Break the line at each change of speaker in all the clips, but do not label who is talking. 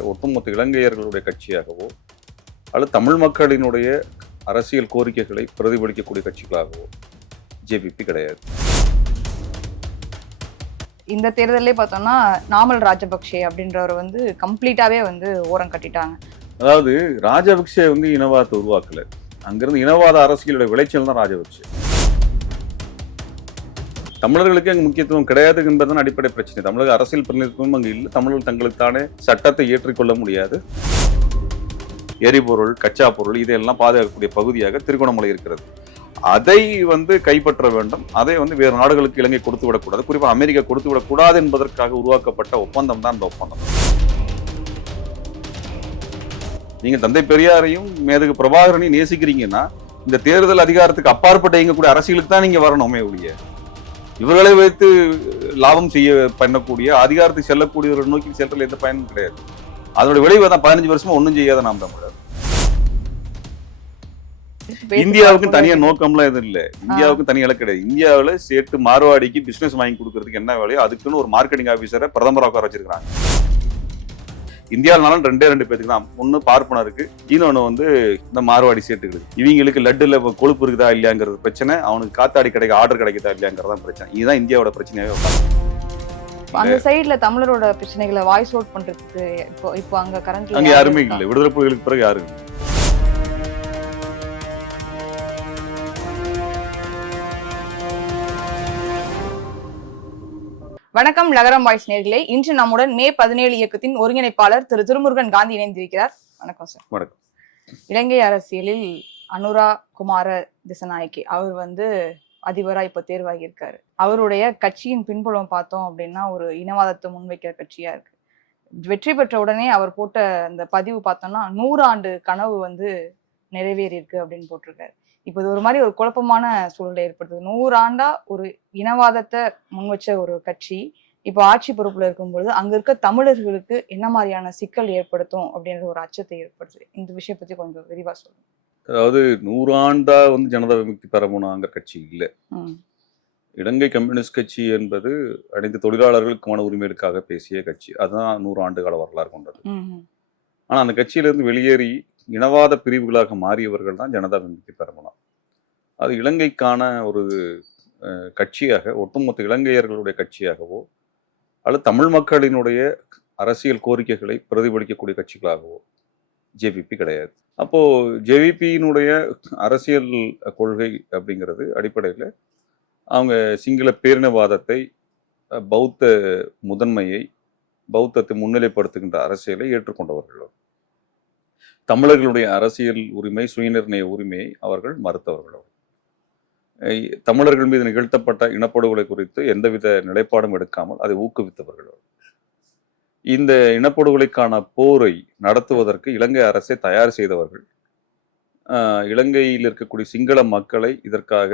ஒட்டுமொத்த இலங்கையர்களுடைய கட்சியாகவோ அல்லது தமிழ் மக்களினுடைய அரசியல் கோரிக்கைகளை பிரதிபலிக்கக்கூடிய கட்சிகளாகவோ ஜேபிபி கிடையாது.
இந்த தேர்தலே பார்த்தோம்னா நாமல் ராஜபக்ஷே அப்படின்றவர் வந்து கம்ப்ளீட்டாவே வந்து ஓரம் கட்டிட்டாங்க.
அதாவது ராஜபக்சே வந்து இனவாதத்தை உருவாக்கல. அங்கிருந்து இனவாத அரசியலுடைய விளைச்சல் தான் ராஜபக்சே தமிழர்களுக்கு அங்கு முக்கியத்துவம் கிடையாது என்பதுதான் அடிப்படை பிரச்சனை. தமிழக அரசியல் பிரதிநிதித்துவம் அங்கு இல்லை. தமிழர்கள் தங்களுக்கான சட்டத்தை ஏற்றுக்கொள்ள முடியாது. எரிபொருள் கச்சா பொருள் இதையெல்லாம் பாதுகாக்கக்கூடிய பகுதியாக திருகோணமலை இருக்கிறது. அதை வந்து கைப்பற்ற வேண்டும். அதை வந்து வேறு நாடுகளுக்கு இலங்கை கொடுத்து விடக்கூடாது. குறிப்பாக அமெரிக்கா கொடுத்து விடக்கூடாது என்பதற்காக உருவாக்கப்பட்ட ஒப்பந்தம் தான் இந்த ஒப்பந்தம். நீங்க தந்தை பெரியாரையும் மேதகு பிரபாகரனையும் நேசிக்கிறீங்கன்னா இந்த தேர்தல் அதிகாரத்துக்கு அப்பாற்பட்ட இயங்கக்கூடிய அரசியலுக்கு தான் நீங்க வரணுமே ஒழிய. இவர்களை வைத்து லாபம் செய்ய பண்ணக்கூடிய அதிகாரத்துக்கு செல்லக்கூடியவர்கள் நோக்கி செல்றதுல எந்த பயனும் கிடையாது. அதனுடைய விளைவு தான் பதினஞ்சு வருஷமா ஒண்ணும் செய்யாத நாம் தமிழர் இந்தியாவுக்கும் தனியா நோக்கம்லாம் எதுவும் இல்ல. இந்தியாவுக்கும் தனி இலக்கு கிடையாது. இந்தியாவுல சேர்த்து மார்வாடிக்கு பிசினஸ் வாங்கி கொடுக்கறதுக்கு என்ன வேலையோ அதுக்குன்னு ஒரு மார்க்கெட்டிங் ஆபீசரை பிரதமர் உட்கார வச்சிருக்காங்க இந்தியாவினாலும் ரெண்டே ரெண்டு பேருக்கு தான். ஒண்ணு பார்ப்பனருக்கு இன்னொன்னு வந்து இந்த மார்வாடி சேர்த்துக்கிறது இவங்களுக்கு லட்டுல கொழுப்பு இருக்குதா இல்லையாங்கிறது பிரச்சனை. அவனுக்கு காத்தாடி கிடைக்க ஆர்டர் கிடைக்குதா இல்லையாங்கிறது தான் பிரச்சனை. இதுதான் இந்தியாவோட பிரச்சனையாவே உட்கார்ந்து.
அந்த சைடுல தமிழரோட பிரச்சனைகளை வாய்ஸ் அவுட் பண்றதுக்கு இப்போ இப்போ அங்க
கரண்ட்ல அங்க யாருமே இல்லை. விடுதலை புலிகளுக்கு பிறகு யாரும்
வணக்கம் நகரம் வாய்ஸ் நேர்களே. இன்று நம்முடன் மே பதினேழு இயக்கத்தின் ஒருங்கிணைப்பாளர் திரு திருமுருகன் காந்தி இணைந்திருக்கிறார். வணக்கம் சார். வணக்கம். இலங்கை அரசியலில் அனுரா குமார திசநாயக்கி அவர் வந்து அதிபரா இப்ப தேர்வாகி இருக்காரு அவருடைய கட்சியின் பின்புலம் பார்த்தோம் அப்படின்னா ஒரு இனவாதத்தை முன்வைக்கிற கட்சியா இருக்கு. வெற்றி பெற்ற உடனே அவர் போட்ட அந்த பதிவு பார்த்தோம்னா நூறு ஆண்டு கனவு வந்து நிறைவேறி இருக்கு அப்படின்னு போட்டிருக்காரு. இப்போ இது ஒரு மாதிரி ஒரு குழப்பமான சூழலை ஏற்படுத்துது நூறு ஆண்டா ஒரு இனவாதத்தை முன் வச்ச ஒரு கட்சி இப்போ ஆட்சி பொறுப்புல இருக்கும்பொழுது அங்க இருக்க தமிழர்களுக்கு என்ன மாதிரியான சிக்கல் ஏற்படுத்தும் அப்படின்ற ஒரு அச்சத்தை ஏற்படுத்துது இந்த விஷயம் பத்தி கொஞ்சம் விரிவா
சொல்லுங்க. அதாவது நூறாண்டா வந்து ஜனதா விமுக்தி பெறமுனாங்கிற கட்சி இல்லை. இலங்கை கம்யூனிஸ்ட் கட்சி என்பது அனைத்து தொழிலாளர்களுக்குமான உரிமைகளுக்காக பேசிய கட்சி. அதுதான் நூறு ஆண்டு கால வரலாறு கொண்டது. ம், ம். ஆனா அந்த கட்சியிலிருந்து வெளியேறி இனவாத பிரிவுகளாக மாறியவர்கள் தான் ஜனதா விமுக்தி பெறமுனா அது இலங்கைக்கான ஒரு கட்சியாக ஒட்டுமொத்த இலங்கையர்களுடைய கட்சியாகவோ அல்லது தமிழ் மக்களினுடைய அரசியல் கோரிக்கைகளை பிரதிபலிக்கக்கூடிய கட்சிகளாகவோ ஜேவிபி கிடையாது. அப்போது ஜேவிபியினுடைய அரசியல் கொள்கை அப்படிங்கிறது அடிப்படையில் அவங்க சிங்கள பேரினவாதத்தை பௌத்த முதன்மையை பௌத்தத்தை முன்னிலைப்படுத்துகின்ற அரசியலை ஏற்றுக்கொண்டவர்கள். தமிழர்களுடைய அரசியல் உரிமை சுயநிர்ணய உரிமையை அவர்கள் மறுத்தவர்கள். தமிழர்கள் மீது நிகழ்த்தப்பட்ட இனப்படுகொலை குறித்து எந்தவித நிலைப்பாடும் எடுக்காமல் அதை ஊக்குவித்தவர்கள். இந்த இனப்படுகொலைக்கான போரை நடத்துவதற்கு இலங்கை அரசை தயார் செய்தவர்கள் இலங்கையில் இருக்கக்கூடிய சிங்கள மக்களை இதற்காக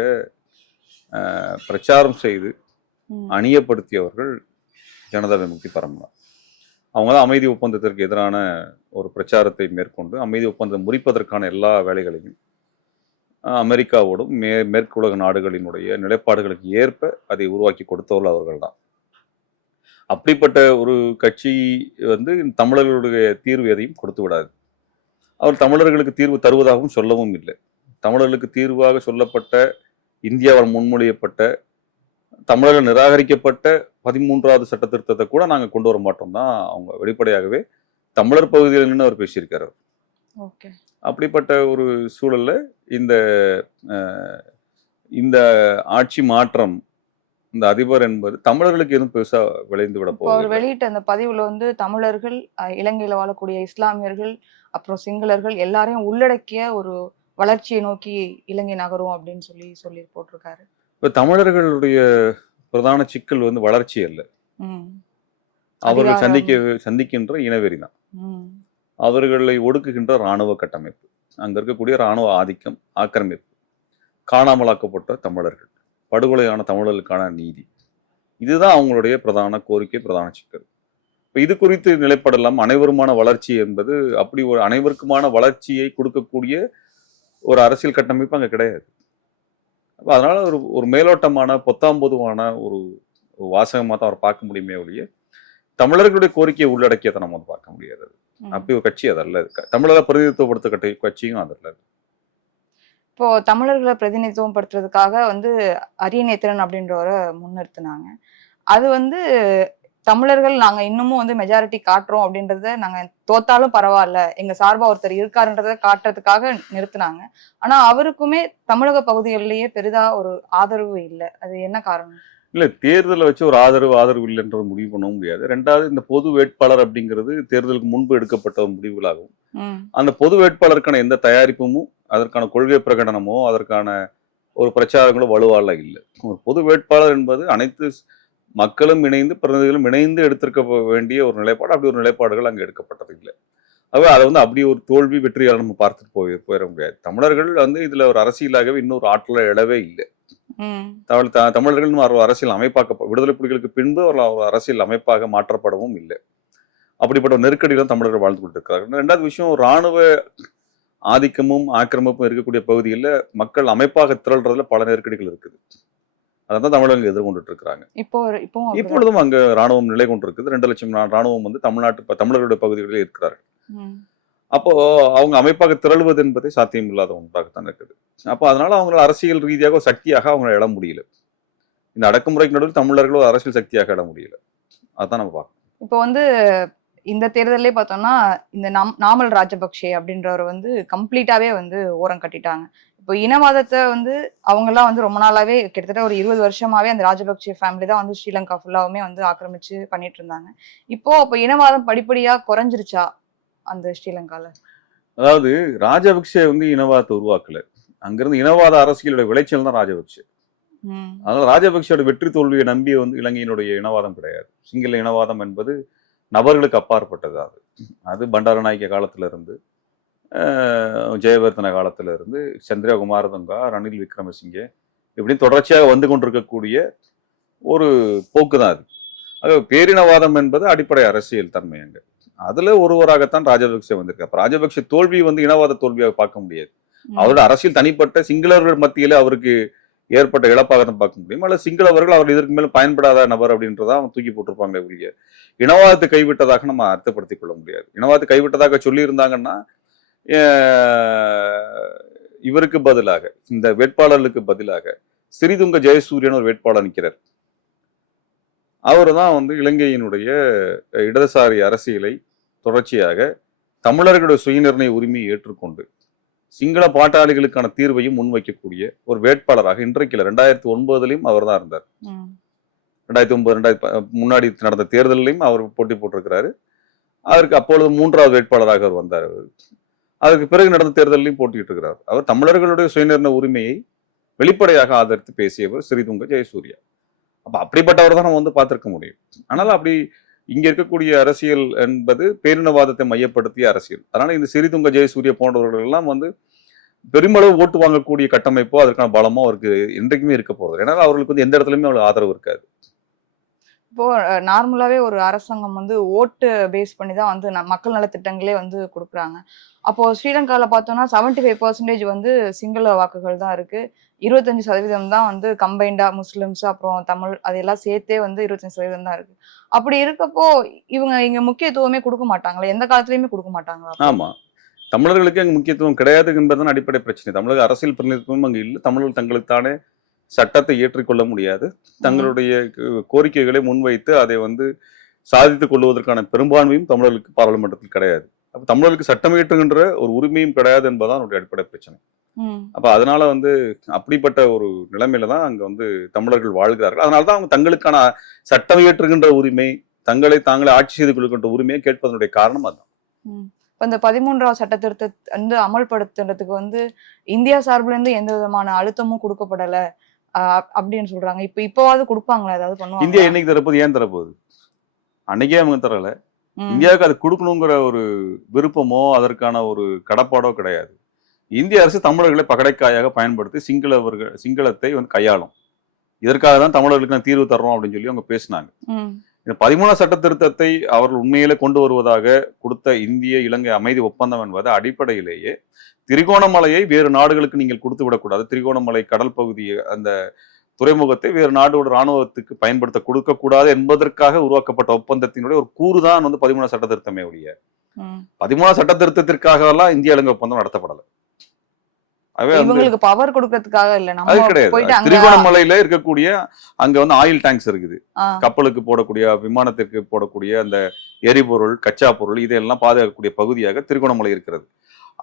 பிரச்சாரம் செய்து. அணியப்படுத்தியவர்கள் ஜனதா விமுக்தி பரம்பரா அவங்க தான் அமைதி ஒப்பந்தத்திற்கு எதிரான ஒரு பிரச்சாரத்தை மேற்கொண்டு அமைதி ஒப்பந்தம் முறிப்பதற்கான எல்லா வேலைகளையும் அமெரிக்காவோடும் மே மேற்கு உலக நாடுகளினுடைய நிலைப்பாடுகளுக்கு ஏற்ப அதை உருவாக்கி கொடுத்தவர்கள் அவர்கள் தான் அப்படிப்பட்ட ஒரு கட்சி வந்து தமிழர்களுடைய தீர்வு எதையும் கொடுத்து விடாது. அவர் தமிழர்களுக்கு தீர்வு தருவதாகவும் சொல்லவும் இல்லை. தமிழர்களுக்கு தீர்வாக சொல்லப்பட்ட இந்தியாவால் முன்மொழியப்பட்ட தமிழர்கள் நிராகரிக்கப்பட்ட பதிமூன்றாவது சட்ட திருத்தத்தை கூட நாங்கள் கொண்டு வர மாட்டோம் தான் அவங்க வெளிப்படையாகவே தமிழர் பகுதியில் நின்று அவர் பேசியிருக்காரு ஓகே. அப்படிப்பட்ட ஒரு சூழல்ல இந்த இந்த ஆட்சி மாற்றம் இந்த அதிபர் என்பது தமிழர்களுக்கு எதுவும் பெருசா விளைந்து விட இப்போ அவர் போகுது
வெளியிட்ட அந்த பதிவுல வந்து தமிழர்கள் இலங்கையில வாழக்கூடிய இஸ்லாமியர்கள் அப்புறம் சிங்களர்கள் எல்லாரையும் உள்ளடக்கிய ஒரு வளர்ச்சியை நோக்கி இலங்கை நகரும் அப்படின்னு சொல்லி சொல்லி போட்டிருக்காரு.
இப்ப தமிழர்களுடைய பிரதான சிக்கல் வந்து வளர்ச்சி அல்ல. அவர்கள். சந்திக்க சந்திக்கின்ற இனவெறி தான் அவர்களை ஒடுக்குகின்ற இராணுவ கட்டமைப்பு. அங்கே இருக்கக்கூடிய இராணுவ ஆதிக்கம் ஆக்கிரமிப்பு காணாமலாக்கப்பட்ட தமிழர்கள் படுகொலையான தமிழர்களுக்கான நீதி. இதுதான் அவங்களுடைய பிரதான கோரிக்கை பிரதான சிக்கல். இப்போ இது குறித்து நிலைப்படலாம். அனைவருமான வளர்ச்சி என்பது அப்படி ஒரு அனைவருக்குமான வளர்ச்சியை கொடுக்கக்கூடிய ஒரு அரசியல் கட்டமைப்பு அங்கே கிடையாது. அப்போ அதனால் ஒரு ஒரு மேலோட்டமான பொத்தாம் பொதுவான ஒரு வாசகமாக தான் அவர் பார்க்க முடியுமே ஒழிய தமிழர்களுடைய கோரிக்கையை உள்ளடக்கியதை நம்ம வந்து பார்க்க முடியாது. அப்படி ஒரு கட்சி அதல்ல க- தமிழரை பிரதிநிதித்துவப்படுத்த கட்சி கட்சியும் அதல்ல
இப்போ தமிழர்களை பிரதிநிதித்துவம் படுத்துறதுக்காக வந்து அரியநேத்திரன் அப்படின்றவரை முன்னிறுத்தினாங்க. அது வந்து தமிழர்கள் நாங்க இன்னமும் வந்து மெஜாரிட்டி காட்டுறோம் அப்படின்றத நாங்க தோத்தாலும் பரவாயில்ல. எங்க சார்பா ஒருத்தர் இருக்காருன்றத காட்டுறதுக்காக நிறுத்தினாங்க. ஆனா அவருக்குமே தமிழக பகுதிகளிலேயே பெரிதா ஒரு ஆதரவு இல்லை. அது
என்ன காரணம்? இல்ல தேர்தலை வச்சு ஒரு ஆதரவு ஆதரவு இல்லைன்றத முடிவு பண்ண முடியாது. ரெண்டாவது இந்த பொது வேட்பாளர் அப்படிங்கிறது தேர்தலுக்கு முன்பு எடுக்கப்பட்ட ஒரு முடிவுகளாகும். அந்த பொது வேட்பாளருக்கான எந்த தயாரிப்பும் அதற்கான கொள்கை பிரகடனமோ அதற்கான ஒரு பிரச்சாரங்களோ வலுவால இல்லை. ஒரு பொது வேட்பாளர் என்பது அனைத்து மக்களும் இணைந்து பிரதிநிதிகளும் இணைந்து எடுத்திருக்க வேண்டிய ஒரு நிலைப்பாடு. அப்படி ஒரு நிலைப்பாடுகள் அங்கே எடுக்கப்பட்டது இல்லை. ஆகவே அதை வந்து அப்படி ஒரு தோல்வி வெற்றியால் நம்ம பார்த்துட்டு போய் போயிட முடியாது. தமிழர்கள் வந்து இதுல ஒரு அரசியலாகவே இன்னொரு ஆற்றல எழவே இல்லை. தமிழ் தமிழர்கள் ஒரு அரசியல் அமைப்பாக்க விடுதலை புலிகளுக்கு பின்பு ஒரு அரசியல் அமைப்பாக மாற்றப்படவும் இல்லை. அப்படிப்பட்ட ஒரு நெருக்கடியில் தமிழர்கள் வாழ்ந்து கொண்டிருக்கிறார்கள். ரெண்டாவது விஷயம் ராணுவ ஆதிக்கமும் ஆக்கிரமிப்பும் இருக்கக்கூடிய பகுதிகளில் மக்கள் அமைப்பாக திரள்றதுல பல நெருக்கடிகள் இருக்குது. அதை தான் தமிழர்கள் எதிர்கொண்டுட்டு
இருக்கிறாங்க இப்போ
அப்படிதான். இப்பொழுதும் அங்க ராணுவம் நிலை கொண்டிருக்குது. ரெண்டு லட்சம் ராணுவம் வந்து தமிழ்நாட்டு தமிழர்களுடைய பகுதிகளில் இருக்கிறார்கள். அப்போ அவங்க அமைப்பாக திரள்வது என்பதே சாத்தியம் இல்லாத ஒன்றாகத்தான் இருக்குது. அப்போ அதனால அவங்கள அரசியல் ரீதியாக சக்தியாக அவங்களை எழ முடியல. இந்த அடக்குமுறைக்கு நடுவில் தமிழர்களோ அரசியல் சக்தியாக எழ முடியல. அதான் நம்ம பார்க்கணும்.
இப்போ வந்து இந்த தேர்தலே பார்த்தோம்னா இந்த நாம் நாமல் ராஜபக்ஷே அப்படின்றவர் வந்து கம்ப்ளீட்டாவே வந்து ஓரம் கட்டிட்டாங்க. இப்போ இனவாதத்தை வந்து அவங்கெல்லாம் வந்து ரொம்ப நாளாவே கிட்டத்தட்ட ஒரு இருபது வருஷமாவே அந்த ராஜபக்சே ஃபேமிலி தான் வந்து ஸ்ரீலங்கா ஃபுல்லாவுமே வந்து ஆக்கிரமிச்சு பண்ணிட்டு இருந்தாங்க. இப்போ அப்போ இனவாதம் படிப்படியா குறைஞ்சிருச்சா? அந்த ஸ்ரீலங்கால.
அதாவது ராஜபக்சே வந்து இனவாதத்தை உருவாக்கல. அங்கிருந்து இனவாத அரசியலுடைய விளைச்சல் தான் ராஜபக்சே. அதனால ராஜபக்சேயோட வெற்றி தோல்வியை நம்பி வந்து இலங்கையினுடைய இனவாதம் கிடையாது. சிங்கள இனவாதம் என்பது நபர்களுக்கு அப்பாற்பட்டது அது. அது பண்டாரநாயக்க காலத்துல இருந்து ஜெயவர்தன காலத்துல இருந்து சந்திரா குமாரதுங்கா ரணில் விக்ரமசிங்கே இப்படி தொடர்ச்சியாக வந்து கொண்டிருக்கக்கூடிய ஒரு போக்கு தான் அது. அது பேரினவாதம் என்பது அடிப்படை அரசியல் தன்மை அங்க. அதுல ஒருவராகத்தான் ராஜபக்சே வந்திருக்கார். ராஜபக்சே தோல்வி வந்து இனவாத தோல்வியாக பார்க்க முடியாது. அவரோட அரசியல் தனிப்பட்ட சிங்களர்கள் மத்தியில அவருக்கு ஏற்பட்ட இழப்பாக தான் பார்க்க முடியும். அல்ல சிங்களவர்கள் அவர் இதற்கு மேல பயன்படாத நபர் அப்படின்றத அவங்க தூக்கி போட்டிருப்பாங்களே ஒழிய இனவாதத்தை கைவிட்டதாக நம்ம அர்த்தப்படுத்திக் கொள்ள முடியாது. இனவாதத்தை கைவிட்டதாக சொல்லி இருந்தாங்கன்னா இவருக்கு பதிலாக இந்த வேட்பாளர்களுக்கு பதிலாக சிறிதுங்க ஜெயசூரியன் ஒரு வேட்பாளர் நிற்கிறார். அவர் தான் வந்து இலங்கையினுடைய இடதுசாரி அரசியலை தொடர்ச்சியாக தமிழர்களுடைய சுயநிர்ணய உரிமையை ஏற்றுக்கொண்டு சிங்கள பாட்டாளிகளுக்கான தீர்வையும் முன்வைக்கக்கூடிய ஒரு வேட்பாளராக இன்றைக்கு இல்லை ரெண்டாயிரத்தி ஒன்பதுலையும் அவர் தான் இருந்தார் ரெண்டாயிரத்தி ஒன்பது ரெண்டாயிரத்தி முன்னாடி நடந்த தேர்தலையும் அவர் போட்டி போட்டிருக்கிறாரு. அதற்கு அப்பொழுது மூன்றாவது வேட்பாளராக அவர் வந்தார் அதற்கு பிறகு நடந்த தேர்தலையும் போட்டியிட்டு இருக்கிறார் அவர் தமிழர்களுடைய சுயநிர்ணய உரிமையை வெளிப்படையாக ஆதரித்து பேசியவர் ஸ்ரீதுங்க ஜெயசூர்யா. அப்ப அப்படிப்பட்டவர் தான் நம்ம வந்து பார்த்திருக்க முடியும். ஆனால் அப்படி இங்கே இருக்கக்கூடிய அரசியல் என்பது பேரினவாதத்தை மையப்படுத்திய அரசியல். அதனால் இந்த சிறிதுங்க ஜெயசூரிய போன்றவர்கள் எல்லாம் வந்து பெருமளவு ஓட்டு வாங்கக்கூடிய கட்டமைப்போ அதற்கான பலமோ அவருக்கு என்றைக்குமே இருக்க போகிறது ஏன்னா அவர்களுக்கு வந்து எந்த இடத்துலையுமே அவ்வளோ ஆதரவு இருக்காது.
இப்போ நார்மலாவே ஒரு அரசாங்கம் வந்து ஓட்டு பேஸ் பண்ணி தான் வந்து ந- மக்கள் நலத்திட்டங்களே வந்து கொடுக்குறாங்க. அப்போ ஸ்ரீலங்காவில் பார்த்தோம்னா 75% ஃபைவ் பர்சன்டேஜ் வந்து சிங்கள வாக்குகள் தான் இருக்கு. இருபத்தஞ்சு சதவீதம் தான் வந்து கம்பைண்டா முஸ்லிம்ஸ் அப்புறம் தமிழ் அதெல்லாம் சேர்த்தே வந்து இருபத்தஞ்சு சதவீதம் தான் இருக்கு. அப்படி இருக்கப்போ இவங்க இங்க முக்கியத்துவமே கொடுக்க மாட்டாங்களா? எந்த காலத்துலயுமே கொடுக்க
மாட்டாங்களா? ஆமா. தமிழர்களுக்கு அங்கு முக்கியத்துவம் கிடையாது என்பதுதான் அடிப்படை பிரச்சனை. தமிழக அரசியல் பிரதிநிதித்துவம் அங்கு இல்லை. தமிழர்கள் தங்களுக்கு தானே சட்டத்தை ஏற்றுக்கொள்ள முடியாது. தங்களுடைய கோரிக்கைகளை முன்வைத்து அதை வந்து சாதித்துக் கொள்வதற்கான பெரும்பான்மையும் தமிழர்களுக்கு பாராளுமன்றத்தில் கிடையாது. அப்ப தமிழர்களுக்கு சட்டம் இயற்றுகின்ற ஒரு உரிமையும் கிடையாது என்பதுதான் அவருடைய அடிப்படை பிரச்சனை. அப்ப அதனால வந்து அப்படிப்பட்ட ஒரு நிலைமையில தான் அங்க வந்து தமிழர்கள் வாழ்கிறார்கள். அதனால தான் அவங்க தங்களுக்கான சட்டம் இயற்றுகின்ற உரிமை தங்களை தாங்களே ஆட்சி செய்து கொள்கின்ற உரிமையை கேட்பதனுடைய காரணம் அதுதான்.
இந்த பதிமூன்றாவது சட்ட திருத்தத்தை வந்து அமல்படுத்துறதுக்கு வந்து இந்தியா சார்புல இருந்து எந்த விதமான அழுத்தமும் கொடுக்கப்படல. அப்படின்னு சொல்றாங்க. இப்ப இப்பவாவது கொடுப்பாங்களா?
ஏதாவது பண்ணுவாங்க இந்தியா என்னைக்கு தரப்போகுது? ஏன் தரப்போகுது? அன்னைக்கே அவங்க தரல. இந்தியாவுக்கு அது கொடுக்கணுங்கிற ஒரு விருப்பமோ அதற்கான ஒரு கடப்பாடோ கிடையாது. இந்திய அரசு தமிழர்களை பகடைக்காயாக பயன்படுத்தி சிங்களவர்கள் சிங்களத்தை வந்து கையாளும். இதற்காக தான் தமிழர்களுக்கு நான் தீர்வு தர்றோம் அப்படின்னு சொல்லி அவங்க பேசினாங்க. இந்த பதிமூணாம் சட்ட திருத்தத்தை அவர்கள் உண்மையிலே கொண்டு வருவதாக கொடுத்த இந்திய இலங்கை அமைதி ஒப்பந்தம் என்பது அடிப்படையிலேயே திரிகோணமலையை வேறு நாடுகளுக்கு நீங்கள் கொடுத்து விடக்கூடாது. திரிகோணமலை கடல் பகுதியை அந்த துறைமுகத்தை வேறு நாடோட ராணுவத்துக்கு பயன்படுத்த கொடுக்க கூடாது என்பதற்காக உருவாக்கப்பட்ட ஒப்பந்தத்தினுடைய ஒரு கூறு தான் வந்து பதிமூணாம் சட்ட திருத்தமே ஒழிய. ம். பதிமூணாம் சட்ட திருத்தத்திற்காக எல்லாம் இந்திய இலங்கை ஒப்பந்தம் நடத்தப்படல
இவங்களுக்கு பவர்
கொடுக்கறதுக்காக இல்ல. அது நம்ம திருகோணமலையில இருக்கக்கூடிய அங்க வந்து ஆயில் டேங்க்ஸ் இருக்குது. கப்பலுக்கு போடக்கூடிய விமானத்திற்கு போடக்கூடிய அந்த எரிபொருள் கச்சா பொருள் இதெல்லாம் பாதுகாக்கக்கூடிய பகுதியாக திருகோணமலை இருக்கிறது.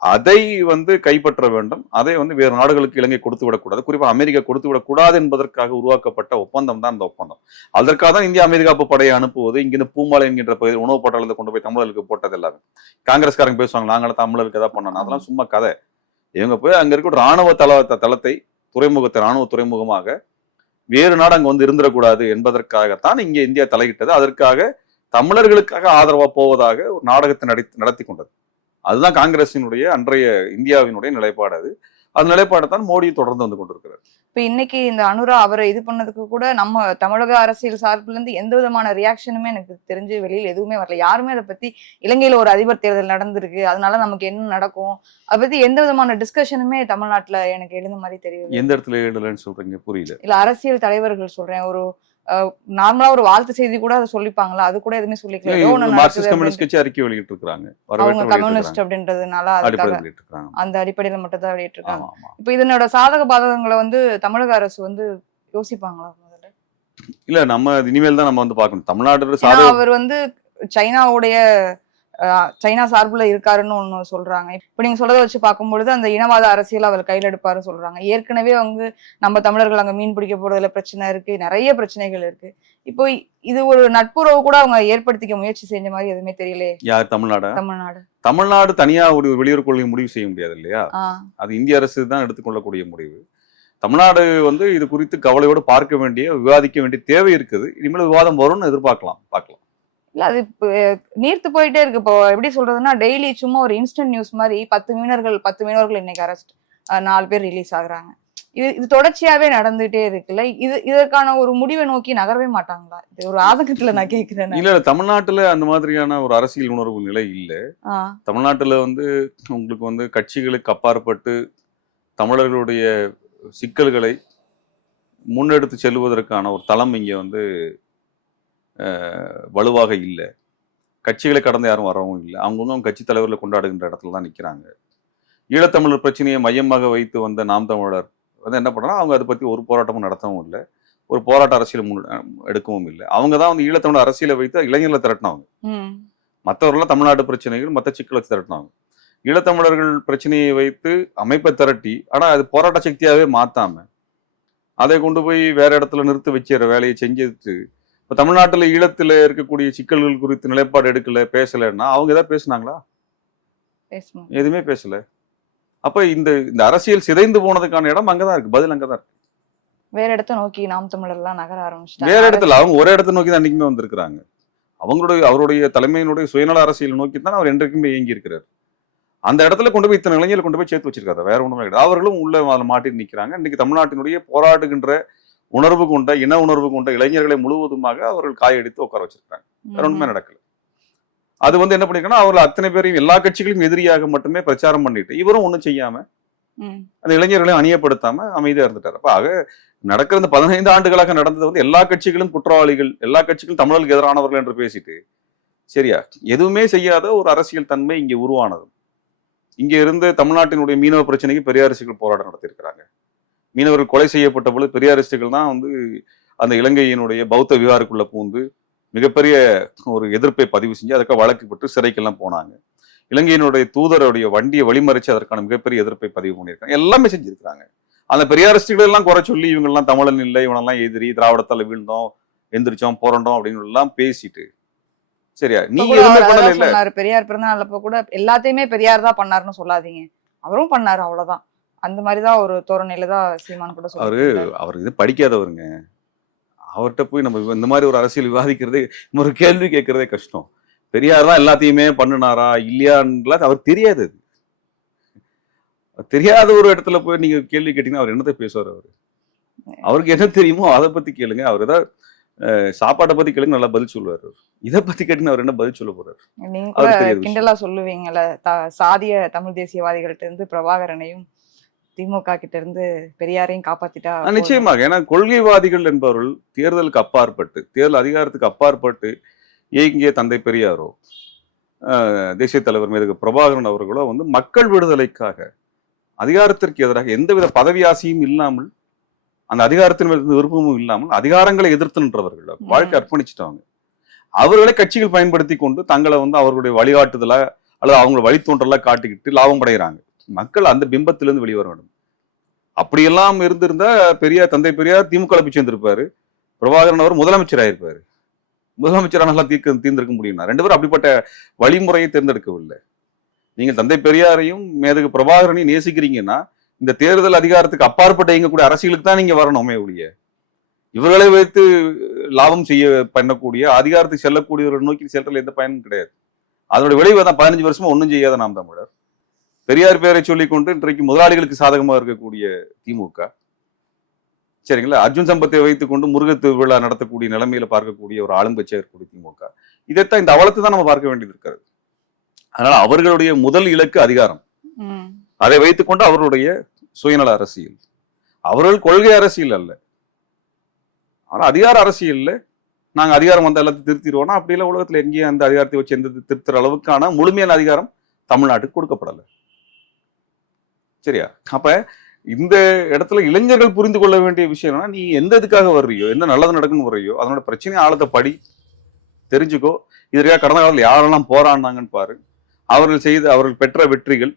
அதை வந்து கைப்பற்ற வேண்டும். அதை வந்து வேறு நாடுகளுக்கு இலங்கை கொடுத்து விடக்கூடாது. குறிப்பா அமெரிக்கா கொடுத்து விடக்கூடாது என்பதற்காக உருவாக்கப்பட்ட ஒப்பந்தம் தான் அந்த ஒப்பந்தம். அதற்காக தான் இந்திய அமெரிக்காப்பு படையை அனுப்புவது இங்கிருந்து பூமாலை என்கின்ற பகுதி உணவு பட்டாளத்தை கொண்டு போய் தமிழர்களுக்கு போட்டது எல்லாமே. காங்கிரஸ்காரங்க பேசுவாங்க நாங்களும் தமிழருக்கு எதாவது பண்ணணும் அதெல்லாம் சும்மா கதை. இவங்க போய் அங்க இருக்க ராணுவ தள தளத்தை துறைமுகத்தை ராணுவ துறைமுகமாக வேறு நாடு அங்க வந்து இருந்துடக்கூடாது என்பதற்காகத்தான் இங்க இந்தியா தலையிட்டது. அதற்காக தமிழர்களுக்காக ஆதரவா போவதாக ஒரு நாடகத்தை நடத்தி நடத்தி கொண்டது. அதுதான் காங்கிரசினுடைய அன்றைய இந்தியாவினுடைய நிலைப்பாடு அது. அந்த நிலைப்பாடை தான் மோடி தொடர்ந்து வந்து கொண்டிருக்கிறார்.
இப்ப இன்னைக்கு இந்த அனுரா அவரை இது பண்ணதுக்கு கூட நம்ம தமிழக அரசியல் சார்புல இருந்து எந்த விதமான ரியாக்ஷனுமே எனக்கு தெரிஞ்சு வெளியில எதுவுமே வரல. யாருமே அதை பத்தி இலங்கையில ஒரு அதிபர் தேர்தல் நடந்திருக்கு. அதனால நமக்கு என்ன நடக்கும்? அதை பத்தி எந்த விதமான டிஸ்கஷனுமே தமிழ்நாட்டுல எனக்கு எழுந்த மாதிரி
தெரியல எந்த இடத்துல எழுதலன்னு சொல்றீங்க? புரியல. இல்ல
அரசியல் தலைவர்கள் சொல்றேன். ஒரு நார்மலா ஒரு வாழ்த்து செய்தி கூட அதை சொல்லிப்பாங்களா? அது கூட எதுவுமே
சொல்லிக்கல. அறிக்கை வெளியிட்டு
இருக்காங்க அவங்க கம்யூனிஸ்ட் அப்படின்றதுனால அதுக்காக அந்த அடிப்படையில மட்டும் தான் வெளியிட்டு இருக்காங்க இப்ப இதனோட சாதக பாதகங்களை வந்து தமிழக அரசு வந்து யோசிப்பாங்களா முதல்ல?
இல்ல நம்ம இனிமேல் தான் நம்ம வந்து பார்க்கணும். தமிழ்நாடு
அவர் வந்து சைனாவுடைய சைனா சார்புல இருக்காருன்னு ஒண்ணு சொல்றாங்க. இப்ப நீங்க சொல்றத வச்சு பார்க்கும்பொழுது அந்த இனவாத அரசியல் அவர் கையில எடுப்பாருன்னு சொல்றாங்க. ஏற்கனவே வந்து நம்ம தமிழர்கள் அங்க மீன் பிடிக்க போறதுல பிரச்சனை இருக்கு நிறைய பிரச்சனைகள் இருக்கு. இப்போ இது ஒரு நட்புறவு கூட அவங்க ஏற்படுத்திக்க முயற்சி செஞ்ச மாதிரி எதுவுமே
தெரியலையே. யார் தமிழ்நாடு? தமிழ்நாடு. தமிழ்நாடு தனியா ஒரு வெளியுறவு கொள்கை முடிவு செய்ய முடியாது இல்லையா? அது இந்திய அரசு தான் எடுத்துக்கொள்ளக்கூடிய முடிவு. தமிழ்நாடு வந்து இது குறித்து கவலையோடு பார்க்க வேண்டிய விவாதிக்க வேண்டிய தேவை இருக்குது. இனிமேல் விவாதம் வரும்னு எதிர்பார்க்கலாம்.
பார்க்கலாம். இல்ல அது நீர்த்து போயிட்டே இருக்கு. இப்போ எப்படி சொல்றதுன்னா டெய்லி சும்மா ஒரு இன்ஸ்டன்ட் நியூஸ் மாதிரி பத்து மீனவர்கள் பத்து மீனவர்கள் இன்னைக்கு அரெஸ்ட் நாலு பேர் ரிலீஸ் ஆகுறாங்க. இது இது தொடர்ச்சியாவே நடந்துகிட்டே இருக்குல்ல இது இதற்கான ஒரு முடிவை நோக்கி நகரவே மாட்டாங்களா? இது ஒரு ஆதங்கத்துல நான் கேக்குறேன்
நான். இல்ல தமிழ்நாட்டுல அந்த மாதிரியான ஒரு அரசியல் உணர்வு நிலை இல்ல. தமிழ்நாட்டுல வந்து உங்களுக்கு வந்து கட்சிகளுக்கு அப்பாற்பட்டு தமிழர்களுடைய சிக்கல்களை முன்னெடுத்து செல்வதற்கான ஒரு தளம் இங்க வந்து வலுவாக இல்லை. கட்சிகளை கடந்து யாரும் வரவும் இல்லை. அவங்கவுங்க அவங்க கட்சி தலைவர்களை கொண்டாடுகின்ற இடத்துல தான் நிற்கிறாங்க ஈழத்தமிழர் பிரச்சனையை மையமாக வைத்து வந்த நாம் தமிழர் வந்து என்ன பண்ணுறாங்க அவங்க அதை பற்றி ஒரு போராட்டமும் நடத்தவும் இல்லை. ஒரு போராட்ட அரசியல் எடுக்கவும் இல்லை. அவங்க தான் வந்து ஈழத்தமிழர் அரசியலை வைத்து இளைஞர்களை திரட்டினவங்க உம் மற்றவர்கள்லாம் தமிழ்நாட்டு பிரச்சனைகள் மற்ற சிக்கலை திரட்டினாங்க. ஈழத்தமிழர்கள் பிரச்சனையை வைத்து அமைப்பை திரட்டி ஆனா அது போராட்ட சக்தியாவே மாத்தாம அதை கொண்டு போய் வேற இடத்துல நிறுத்தி வச்சிற வேலையை செஞ்சுட்டு இப்ப தமிழ்நாட்டுல ஈழத்துல இருக்கக்கூடிய சிக்கல்கள் குறித்து நிலைப்பாடு எடுக்கல பேசலைன்னா அவங்க ஏதாவது பேசுனாங்களா? எதுவுமே பேசல. அப்ப இந்த இந்த அரசியல் சிதைந்து போனதுக்கான இடம் அங்கதான் இருக்கு பதில்
அங்கதான் இருக்கு. வேற இடத்த நோக்கி நாம் தமிழர் எல்லாம்
நகர ஆரம்பிச்சிட்டாங்க. வேற இடத்துல அவங்க ஒரே இடத்த நோக்கி தான் அன்னைக்குமே வந்திருக்கிறாங்க. அவங்களுடைய அவருடைய தலைமையினுடைய சுயநல அரசியல் நோக்கி தான் அவர் என்றைக்குமே இயங்கி இருக்கிறார். அந்த இடத்துல கொண்டு போய் இத்தனை இளைஞர்களை கொண்டு போய் சேர்த்து வச்சிருக்காரு வேற ஒண்ணுமே கிடையாது. அவர்களும் உள்ள அதில் மாட்டி நிக்கிறாங்க. இன்னைக்கு தமிழ்நாட்டினுடைய போராடுகின்ற உணர்வு கொண்ட இன உணர்வு கொண்ட இளைஞர்களை முழுவதுமாக அவர்கள் காயடித்து உட்கார வச்சிருக்காங்க வேற ஒண்ணுமே நடக்கல. அது வந்து என்ன பண்ணிருக்காங்கன்னா அவர்கள் அத்தனை பேரையும் எல்லா கட்சிகளையும் எதிரியாக மட்டுமே பிரச்சாரம் பண்ணிட்டு இவரும் ஒண்ணும் செய்யாம அந்த இளைஞர்களையும் அணியப்படுத்தாம அமைதியா இருந்துட்டார். அப்ப ஆக நடக்கிற இந்த பதினைந்து ஆண்டுகளாக நடந்தது வந்து எல்லா கட்சிகளும் குற்றவாளிகள் எல்லா கட்சிகளும் தமிழர்களுக்கு எதிரானவர்கள் என்று பேசிட்டு சரியா? எதுவுமே செய்யாத ஒரு அரசியல் தன்மை இங்கே உருவானது. இங்க இருந்து தமிழ்நாட்டினுடைய மீனவ பிரச்சனைக்கு பெரியாரிஸ்டுகள் போராட்டம் நடத்தியிருக்கிறாங்க. மீனவர்கள் கொலை செய்யப்பட்ட பொழுது பெரியாரிஸ்டுகள் தான் வந்து அந்த இலங்கையினுடைய பௌத்த விகாருக்குள்ள பூந்து மிகப்பெரிய ஒரு எதிர்ப்பை பதிவு செஞ்சு அதுக்கு வழக்கு பெற்று சிறைக்கெல்லாம் போனாங்க. இலங்கையினுடைய தூதருடைய வண்டியை வழிமறிச்சு அதற்கான மிகப்பெரிய எதிர்ப்பை பதிவு பண்ணியிருக்காங்க. எல்லாமே செஞ்சிருக்காங்க அந்த பெரியாரிஸ்டுகள் எல்லாம் குறை சொல்லி இவங்கெல்லாம் தமிழன் இல்லை இவனெல்லாம் எதிரி திராவிடத்தால வீழ்ந்தோம் எந்திரிச்சோம் புரண்டோம் அப்படின்னு எல்லாம் பேசிட்டு. சரியா? நீ இப்ப கூட எதுவுமே அவர்
பண்ணல பெரியார் பிறந்த நாளப்ப கூட எல்லாத்தையுமே பெரியார் தான் பண்ணாருன்னு சொல்லாதீங்க. அவரும் பண்ணாரு அவ்வளவுதான். அந்த மாதிரிதான் ஒரு தோரணையில தான்
சீமான் கூட அவரு அவர் இது படிக்காதவருங்க அவர்கிட்ட போய் நம்ம இந்த மாதிரி ஒரு அரசியல் விவாதிக்கிறதே ஒரு கேள்வி கேட்கறதே கஷ்டம் பெரியார் தான் எல்லாத்தையுமே பண்ணுனாரா இல்லையான்லாம் அவர் தெரியாது. தெரியாத ஒரு இடத்துல போய் நீங்க கேள்வி கேட்டீங்கன்னா அவர் என்னத்தை பேசுவார் அவரு அவருக்கு என்ன தெரியுமோ அதை பத்தி கேளுங்க அவர் ஏதாவது சாப்பாட்டை பத்தி கேளுங்க நல்லா பதில் சொல்லுவார். இதை பத்தி கேட்டீங்கன்னா அவர் என்ன பதில் சொல்ல போறாரு
நீங்க. கிண்டலா சொல்லுவீங்கல்ல சாதிய தமிழ் தேசியவாதிகள்ட்ட இருந்து பிரபாகரனையும் திமுக கிட்ட இருந்து பெரியாரையும் காப்பாத்திட்டா.
நிச்சயமாக. ஏன்னா கொள்கைவாதிகள் என்பவர்கள் தேர்தலுக்கு அப்பாற்பட்டு தேர்தல் அதிகாரத்துக்கு அப்பாற்பட்டு இயங்கிய தந்தை பெரியாரோ தேசிய தலைவர் மேதகு பிரபாகரன் அவர்களோ வந்து மக்கள் விடுதலைக்காக அதிகாரத்திற்கு எதிராக எந்தவித பதவி ஆசையும் இல்லாமல் அந்த அதிகாரத்தின் இருந்த விருப்பமும் இல்லாமல் அதிகாரங்களை எதிர்த்து நின்றவர்கள். வாழ்க்கை அர்ப்பணிச்சிட்டவங்க. அவர்களை கட்சிகள் பயன்படுத்தி கொண்டு தங்களை வந்து அவர்களுடைய வழிகாட்டுதலா அல்லது அவங்கள வழித்தோன்றலா காட்டிக்கிட்டு லாபம் அடைகிறாங்க மக்கள் அந்த பிம்பத்திலிருந்து வெளியே வர வேண்டும். அப்படியெல்லாம் இருந்திருந்தா பெரியார் தந்தை பெரியார் திமுக சேர்ந்திருப்பாரு. பிரபாகரன் அவர் முதலமைச்சர் ஆயிருப்பாரு முதலமைச்சரான தீர்க்க தீர்ந்திருக்க முடியும்னா ரெண்டு பேரும் அப்படிப்பட்ட வழிமுறையை தேர்ந்தெடுக்கவில்லை. நீங்க தந்தை பெரியாரையும் மேதகு பிரபாகரனையும் நேசிக்கிறீங்கன்னா இந்த தேர்தல் அதிகாரத்துக்கு அப்பாற்பட்ட இயங்கக்கூடிய அரசியலுக்கு தான் நீங்க வரணுமே ஒழிய. இவர்களை வைத்து லாபம் செய்ய பண்ணக்கூடிய அதிகாரத்துக்கு செல்லக்கூடியவர்கள் நோக்கி செல்றதுல எந்த பயனும் கிடையாது. அதோட விளைவு தான் பதினஞ்சு வருஷமா ஒன்றும் செய்யாத நாம் தமிழர். பெரியார் பேரை சொல்லிக் கொண்டு இன்றைக்கு முதலாளிகளுக்கு சாதகமா இருக்கக்கூடிய திமுக. சரிங்களா? அர்ஜுன் சம்பத்தை வைத்துக் கொண்டு முருகத்து விழா நடத்தக்கூடிய நிலைமையில பார்க்கக்கூடிய ஒரு ஆளுங்கட்சியா இருக்கக்கூடிய திமுக. இதைத்தான் இந்த அவலத்தை தான் நம்ம பார்க்க வேண்டியது இருக்கிறது. அதனால அவர்களுடைய முதல் இலக்கு அதிகாரம். அதை வைத்துக்கொண்டு அவர்களுடைய சுயநல அரசியல். அவர்கள் கொள்கை அரசியல் அல்ல. ஆனா அதிகார அரசியல்ல நாங்க அதிகாரம் வந்த எல்லாத்தையும் திருத்திடுவோம்னா அப்படி இல்லை உலகத்துல எங்கேயும் அந்த அதிகாரத்தை வச்சு எந்த திருத்துற அளவுக்கான முழுமையான அதிகாரம் தமிழ்நாட்டுக்கு கொடுக்கப்படல. சரியா? அப்ப இந்த இடத்துல இளைஞர்கள் புரிந்து கொள்ள வேண்டிய விஷயம் என்னன்னா நீ எந்த இதுக்காக வர்றியோ எந்த நல்லது நடக்குன்னு வர்றியோ அதனோட பிரச்சனை ஆழத்தை படி தெரிஞ்சுக்கோ. இதற்காக கடந்த காலத்தில் யாரெல்லாம் போராடினாங்கன்னு பாரு. அவர்கள் செய்த அவர்கள் பெற்ற வெற்றிகள்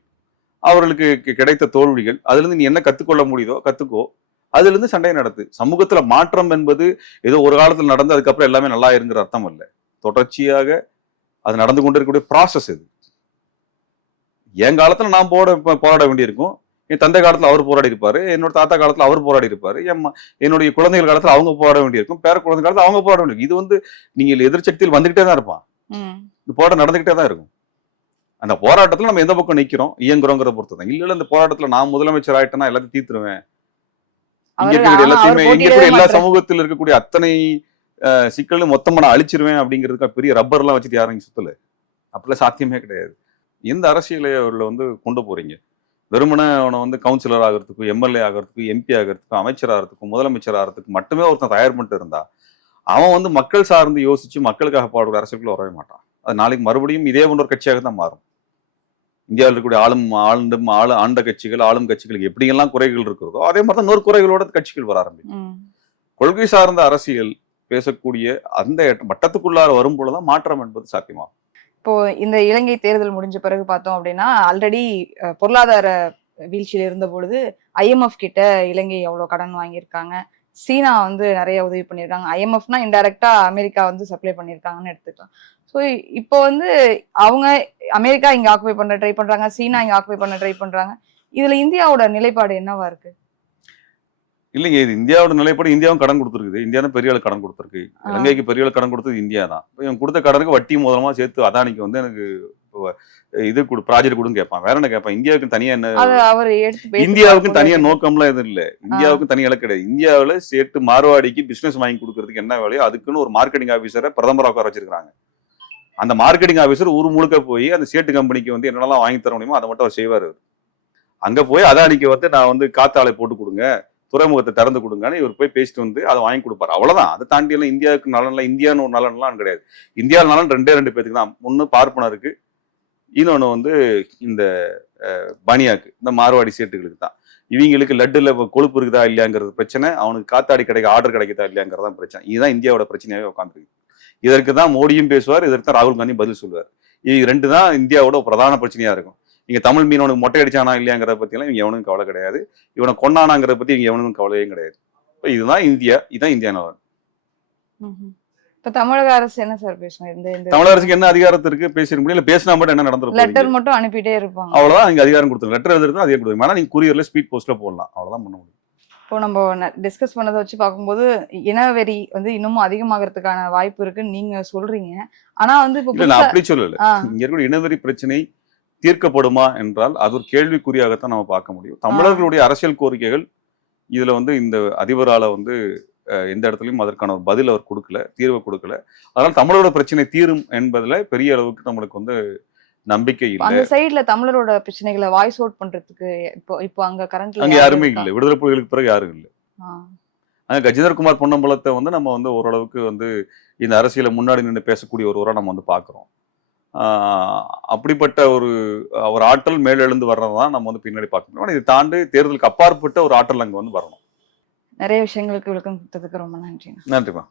அவர்களுக்கு கிடைத்த தோல்விகள் அதுல இருந்து நீ என்ன கத்துக்கொள்ள முடியுதோ கத்துக்கோ. அதுல இருந்து சண்டை நடத்து. சமூகத்துல மாற்றம் என்பது ஏதோ ஒரு காலத்துல நடந்து அதுக்கப்புறம் எல்லாமே நல்லா இருங்கிற அர்த்தம் இல்ல தொடர்ச்சியாக அது நடந்து கொண்டிருக்கக்கூடிய ப்ராசஸ் இது. என் காலத்துல நான் போட போராட வேண்டியிருக்கும். என் தந்தை காலத்துல அவர் போராடி இருப்பாரு என்னோட தாத்தா காலத்துல அவர் போராடி இருப்பாரு என் என்னுடைய குழந்தைகள் காலத்துல அவங்க போராட வேண்டியிருக்கும். பேர குழந்தை காலத்துல அவங்க போராட வேண்டியிருக்கும். இது வந்து நீங்க எதிர்சக்தியில் வந்துகிட்டே தான் இருப்பான். இந்த போராட்டம் நடந்துகிட்டே தான் இருக்கும். அந்த போராட்டத்துல நம்ம எந்த பக்கம் நிக்கிறோம்? இயங்குறோங்கிறத பொறுத்து தான் இல்ல இல்ல இந்த போராட்டத்துல நான் முதலமைச்சர் ஆயிட்டேன்னா எல்லாத்தையும் தீர்த்துருவேன். இங்க எல்லாத்தையுமே இருக்கக்கூடிய எல்லா. சமூகத்தில் இருக்கக்கூடிய அத்தனை சிக்கலும் மொத்தமா நான் அழிச்சிருவேன் அப்படிங்கிறதுக்கு பெரிய ரப்பர் எல்லாம் வச்சுட்டு யாரும் சுத்தல. அப்படிலாம் சாத்தியமே கிடையாது. எந்த அரசியலை அவர்களை வந்து கொண்டு போறீங்க? வெறுமனே அவனை வந்து கவுன்சிலர் ஆகிறதுக்கும் எம்எல்ஏ ஆகிறதுக்கும் எம்பி ஆகிறதுக்கும் அமைச்சர் ஆகிறதுக்கும் முதலமைச்சர் ஆகிறதுக்கு மட்டுமே ஒருத்தன் தயார் பண்ணிட்டு இருந்தா அவன் வந்து மக்கள் சார்ந்து யோசிச்சு மக்களுக்காக பாடுற அரசியலுக்குள்ள வரவே மாட்டான். அது நாளைக்கு மறுபடியும் இதே போன்ற கட்சியாக தான் மாறும். இந்தியாவில் இருக்கக்கூடிய ஆளும் ஆளும் ஆளு ஆண்ட கட்சிகள் ஆளும் கட்சிகளுக்கு எப்படியெல்லாம் குறைகள் இருக்கிறதோ அதே மாதிரி தான் நூறு குறைகளோட கட்சிகள் வர ஆரம்பிக்கும். கொள்கை சார்ந்த அரசியல் பேசக்கூடிய அந்த வட்டத்துக்குள்ளார வரும் பொழுதுதான் மாற்றம் என்பது
சாத்தியமாகும். இப்போ இந்த இலங்கை தேர்தல் முடிஞ்ச பிறகு பார்த்தோம் அப்படின்னா ஆல்ரெடி பொருளாதார வீழ்ச்சியில் இருந்த பொழுது ஐஎம்எஃப் கிட்ட இலங்கை எவ்வளோ கடன் வாங்கியிருக்காங்க. சீனா வந்து நிறைய உதவி பண்ணியிருக்காங்க. ஐஎம்எஃப்னா இன்டெரக்டா அமெரிக்கா வந்து சப்ளை பண்ணியிருக்காங்கன்னு எடுத்துக்கலாம். ஸோ இப்போ வந்து அவங்க அமெரிக்கா இங்கே ஆக்குபை பண்ண ட்ரை பண்றாங்க சீனா இங்கே ஆக்குபை பண்ண ட்ரை பண்றாங்க. இதுல இந்தியாவோட நிலைப்பாடு என்னவா இருக்கு?
இல்லைங்க இது இந்தியாவோட நிலைப்படி இந்தியாவும் கடன் கொடுத்துருக்குது. இந்தியா தான் பெரிய ஆளு கடன் கொடுத்துருக்கு. இலங்கைக்கு பெரிய ஆளு கடன் கொடுத்தது இந்தியா தான். இவன் கொடுத்த கடனுக்கு வட்டி மூலமா சேர்த்து அதானிக்கு வந்து எனக்கு இது கொடு ப்ராஜெக்ட் கொடுன்னு கேட்பான். வேற என்ன கேட்பான்? இந்தியாவுக்கு தனியா என்ன இந்தியாவுக்கும் தனியா நோக்கம்லாம் எதுவும் இல்ல. இந்தியாவுக்கும் தனி இலக்கு கிடையாது. இந்தியாவுல சேர்த்து மார்வாடிக்கு பிசினஸ் வாங்கி கொடுக்கறதுக்கு என்ன வேலையோ அதுக்குன்னு ஒரு மார்க்கெட்டிங் ஆபீசரை பிரதமர் உட்கார வச்சிருக்காங்க அந்த மார்க்கெட்டிங் ஆபீசர் ஊர் முழுக்க போய் அந்த சேட்டு கம்பெனிக்கு வந்து என்னெல்லாம் வாங்கி தர முடியுமோ அதை மட்டும் அவர் செய்வார். அங்க போய் அதானிக்கு வந்து நான் வந்து காத்தாலை போட்டு கொடுங்க. துறைமுகத்தை திறந்து கொடுங்கன்னு இவர் போய் பேசிட்டு வந்து அதை வாங்கி கொடுப்பாரு. அவ்வளவுதான். அதை தாண்டி எல்லாம் இந்தியாவுக்கு நலன்ல இந்தியான்னு ஒரு நலன்லாம் கிடையாது. இந்தியாவில் நலன் ரெண்டே ரெண்டு பேத்துக்கு தான். ஒன்று பார்ப்பனருக்கு இன்னொன்று வந்து இந்த பனியாக்கு இந்த மார்வாடி சேட்டுகளுக்கு தான். இவங்களுக்கு லட்டுல கொழுப்பு இருக்குதா இல்லையாங்கிறது பிரச்சனை. அவனுக்கு காத்தாடி கிடைக்க ஆர்டர் கிடைக்குதா இல்லையாங்கிறதான் பிரச்சனை. இதுதான் இந்தியாவோட பிரச்சனையாகவே உட்காந்துருக்கு இதற்கு தான் மோடியும் பேசுவார் இதற்கு தான் ராகுல் காந்தி பதில் சொல்லுவார். இது ரெண்டு தான் இந்தியாவோட பிரதான பிரச்சனையா இருக்கும். இங்க தமிழ் மீனவனுக்கு மொட்டை அடிச்சானா இல்லையாங்கிறத பத்தியெல்லாம் இவங்க எவனுக்கும் கவலை கிடையாது. இவனை கொண்டானாங்கிறத பத்தி இவங்க எவனுக்கும் கவலையே கிடையாது. இப்ப இதுதான் இந்தியா இதுதான் இந்தியா நலன்.
இப்ப தமிழக அரசு என்ன சார் பேசணும்
இந்த தமிழக அரசுக்கு என்ன அதிகாரத்தை இருக்கு? பேசிட முடியல. பேசினா மட்டும் என்ன
நடந்துரும் லெட்டர் மட்டும் அனுப்பிட்டே
இருப்பாங்க. அவ்வளவுதான். இங்க அதிகாரம் கொடுத்துரும். லெட்டர் எழுதுறது அதே கொடுக்கும் ஆனா நீங்க குரியர்ல ஸ்பீட் போஸ்ட்ல போடலாம். அவ்வளவுதான் பண்ண முடியும்.
இப்போ நம்ம டிஸ்கஸ் பண்ணதை வச்சு பார்க்கும்போது இனவெறி வந்து இன்னமும் அதிகமாகறதுக்கான வாய்ப்பு இருக்குன்னு நீங்க சொல்றீங்க. ஆனா வந்து இப்போ
இல்ல அப்படி சொல்லல. இங்க இருக்கக்கூடிய இனவெறி பிரச்சனை தீர்க்கப்படுமா என்றால் அது ஒரு கேள்விக்குறியாகத்தான் நம்ம பார்க்க முடியும். தமிழர்களுடைய அரசியல் கோரிக்கைகள் இதுல வந்து இந்த அதிபரால வந்து எந்த இடத்துலயும் அதற்கான ஒரு பதில் அவர் கொடுக்கல தீர்வை கொடுக்கல. அதனால தமிழரோட பிரச்சனை தீரும் என்பதுல பெரிய அளவுக்கு நம்மளுக்கு வந்து
நம்பிக்கை இல்லை. அந்த சைடுல தமிழரோட பிரச்சனைகளை வாய்ஸ் அவுட் பண்றதுக்கு இப்போ இப்போ அங்க
கரண்ட்ல அங்க யாருமே இல்லை. விடுதலை புலிகளுக்கு பிறகு யாரும் இல்லை. ஆ, அங்க கஜேந்திரகுமார் பொன்னம்பலத்தை வந்து நம்ம வந்து ஓரளவுக்கு வந்து இந்த அரசியலை முன்னாடி நின்று பேசக்கூடிய ஒருவரா நம்ம வந்து பாக்குறோம் அப்படிப்பட்ட ஒரு ஒரு ஆற்றல் மேலெழுந்து வர்றதான் நம்ம வந்து பின்னாடி பார்க்க முடியும். இதை தாண்டி தேர்தலுக்கு அப்பாற்பட்ட ஒரு ஆற்றல் அங்க வந்து வரணும்.
நிறைய விஷயங்களுக்கு விளக்கம்
கொடுத்ததுக்கு ரொம்ப நன்றி நன்றிமா